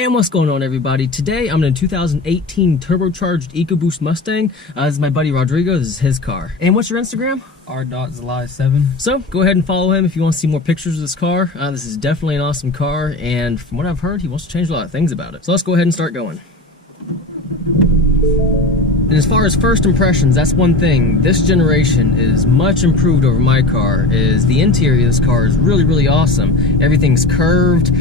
And what's going on, everybody? Today I'm in a 2018 turbocharged EcoBoost Mustang. This is my buddy Rodrigo. This is his car. And what's your Instagram? r.zali7. So go ahead and follow him if you want to see more pictures of this car. This is definitely an awesome car, and from what I've heard, he wants to change a lot of things about it. So let's go ahead and start going. And as far as first impressions, that's one thing. This generation is much improved over my car. Is the interior of this car is really awesome. Everything's curved.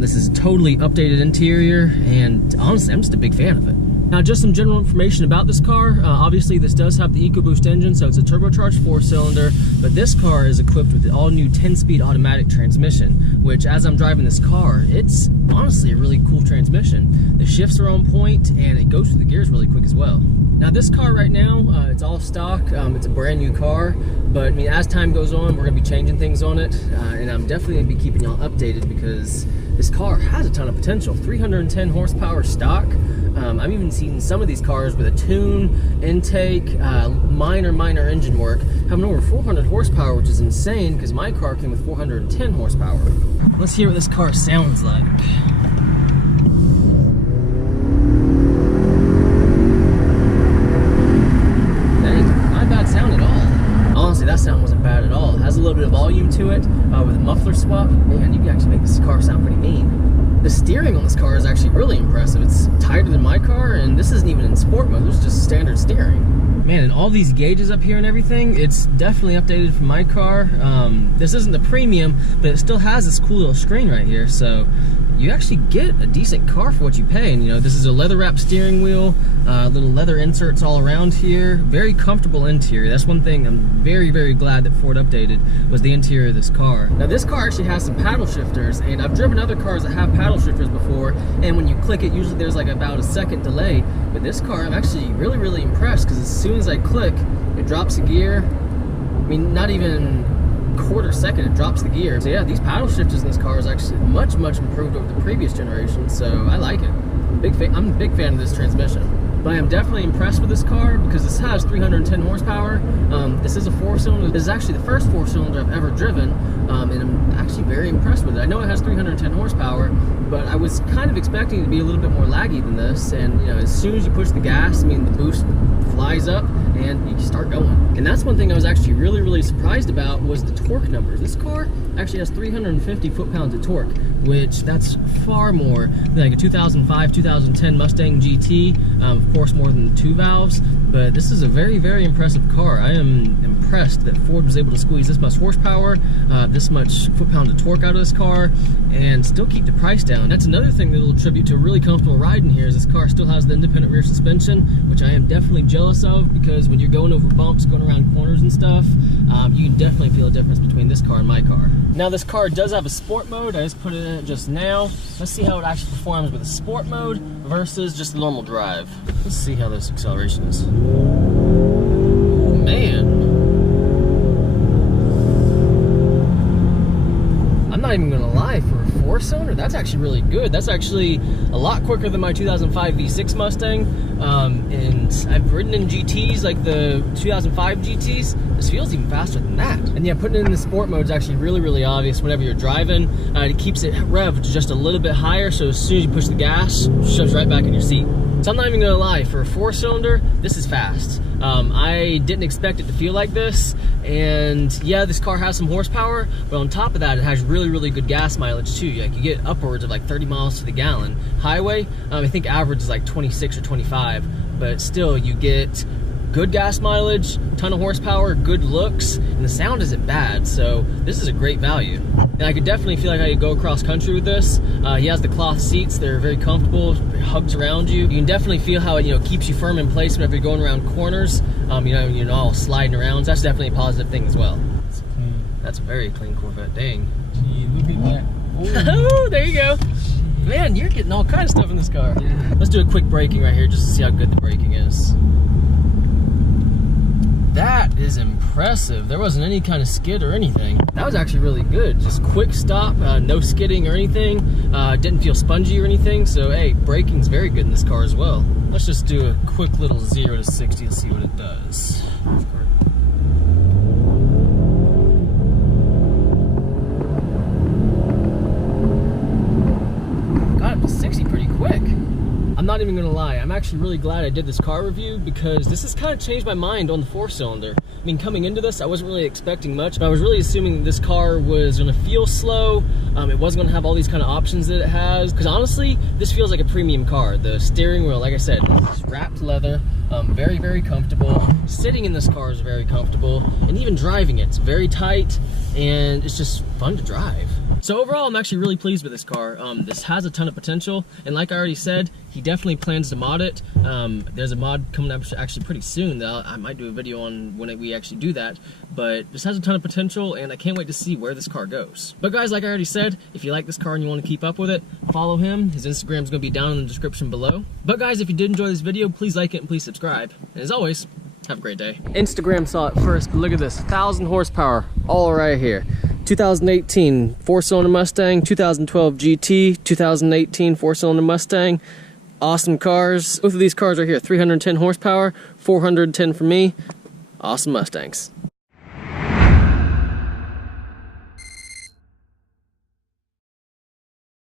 This is a totally updated interior, and honestly, I'm just a big fan of it. Now, just some general information about this car. Obviously, this does have the EcoBoost engine, so it's a turbocharged 4-cylinder, but this car is equipped with the all-new 10-speed automatic transmission, which, as I'm driving this car, it's honestly a really cool transmission. The shifts are on point, and it goes through the gears really quick as well. Now, this car right now, it's all stock. It's a brand new car, but I mean, as time goes on, we're gonna be changing things on it, and I'm definitely gonna be keeping y'all updated because this car has a ton of potential. 310 horsepower stock. I've even seen some of these cars with a tune, intake, minor engine work, having over 400 horsepower, which is insane because my car came with 410 horsepower. Let's hear what this car sounds like. That sound wasn't bad at all. It has a little bit of volume to it with a muffler swap. Man, you can actually make this car sound pretty mean. The steering on this car is actually really impressive. It's tighter than my car, and this isn't even in sport mode. This is just standard steering. Man, and all these gauges up here and everything, it's definitely updated from my car. This isn't the premium, but it still has this cool little screen right here, so you actually get a decent car for what you pay. And you know, this is a leather wrapped steering wheel, little leather inserts all around here, very comfortable interior. That's one thing I'm very glad that Ford updated, was the interior of this car. Now, this car actually has some paddle shifters, and I've driven other cars that have paddle shifters before, and when you click it, usually there's like about a second delay. But this car, I'm actually really impressed, because as soon as I click, it drops a gear. I mean, not even quarter second, it drops the gear. So yeah, these paddle shifters in this car is actually much improved over the previous generation, so I like it. I'm a big fan of this transmission. But I am definitely impressed with this car because this has 310 horsepower. This is a 4-cylinder. This is actually the first 4-cylinder I've ever driven, and I'm actually very impressed with it. I know it has 310 horsepower, but I was kind of expecting it to be a little bit more laggy than this. And you know, as soon as you push the gas, I mean, the boost flies up and you start going. And that's one thing I was actually really surprised about, was the torque numbers. This car actually has 350 foot-pounds of torque, which that's far more than like a 2005, 2010 Mustang GT. Of course, more than the 2 valves, but this is a very impressive car. I am impressed that Ford was able to squeeze this much horsepower, this much foot-pound of torque out of this car, and still keep the price down. That's another thing that will attribute to a really comfortable ride in here, is this car still has the independent rear suspension, which I am definitely jealous of, because when you're going over bumps, going around corners and stuff, you can definitely feel a difference between this car and my car. Now, this car does have a sport mode. I just put it in it just now. Let's see how it actually performs with a sport mode versus just a normal drive. Let's see how this acceleration is. Oh, man. I'm not even gonna lie, for a 4-cylinder, that's actually really good. That's actually a lot quicker than my 2005 V6 Mustang. And I've ridden in GTs, like the 2005 GTs. This feels even faster than that. And yeah, putting it in the sport mode is actually really obvious whenever you're driving. It keeps it revved just a little bit higher, so as soon as you push the gas, it shoves right back in your seat. So I'm not even gonna lie, for a 4-cylinder, this is fast. I didn't expect it to feel like this, and yeah, this car has some horsepower, but on top of that, it has really good gas mileage too. Like, you get upwards of like 30 miles to the gallon. Highway, I think average is like 26 or 25, but still, you get good gas mileage, ton of horsepower, good looks, and the sound isn't bad, so this is a great value. And I could definitely feel like I could go across country with this. He has the cloth seats, they're very comfortable, it hugs around you. You can definitely feel how it, you know, keeps you firm in place whenever you're going around corners, you know, all sliding around, so that's definitely a positive thing as well. That's a very clean Corvette, dang. Gee, look at that. Oh, there you go. Man, you're getting all kinds of stuff in this car. Yeah. Let's do a quick braking right here just to see how good the braking is. That is impressive. There wasn't any kind of skid or anything. That was actually really good. Just quick stop, no skidding or anything. Didn't feel spongy or anything. So hey, braking's very good in this car as well. Let's just do a quick little 0 to 60 and see what it does. Got up to 60 pretty quick. quick. I'm not even gonna lie, I'm actually really glad I did this car review because this has kind of changed my mind on the 4-cylinder. I mean, coming into this, I wasn't really expecting much, but I was really assuming this car was gonna feel slow. It wasn't gonna have all these kind of options that it has. Because honestly, this feels like a premium car. The steering wheel, like I said, it's wrapped leather, very, very comfortable. Sitting in this car is very comfortable, and even driving it's very tight, and it's just fun to drive. So overall, I'm actually really pleased with this car. This has a ton of potential, and like I already said, he definitely plans to mod it. There's a mod coming up actually pretty soon that I might do a video on when we actually do that, but this has a ton of potential, and I can't wait to see where this car goes. But guys, like I already said, if you like this car and you want to keep up with it, follow him. His Instagram is going to be down in the description below. But guys, if you did enjoy this video, please like it and please subscribe. And as always, have a great day. Instagram saw it first, but look at this, 1,000 horsepower, all right here. 2018 4-cylinder Mustang, 2012 GT, 2018 4-cylinder Mustang. Awesome cars. Both of these cars are here, 310 horsepower, 410 for me. Awesome Mustangs.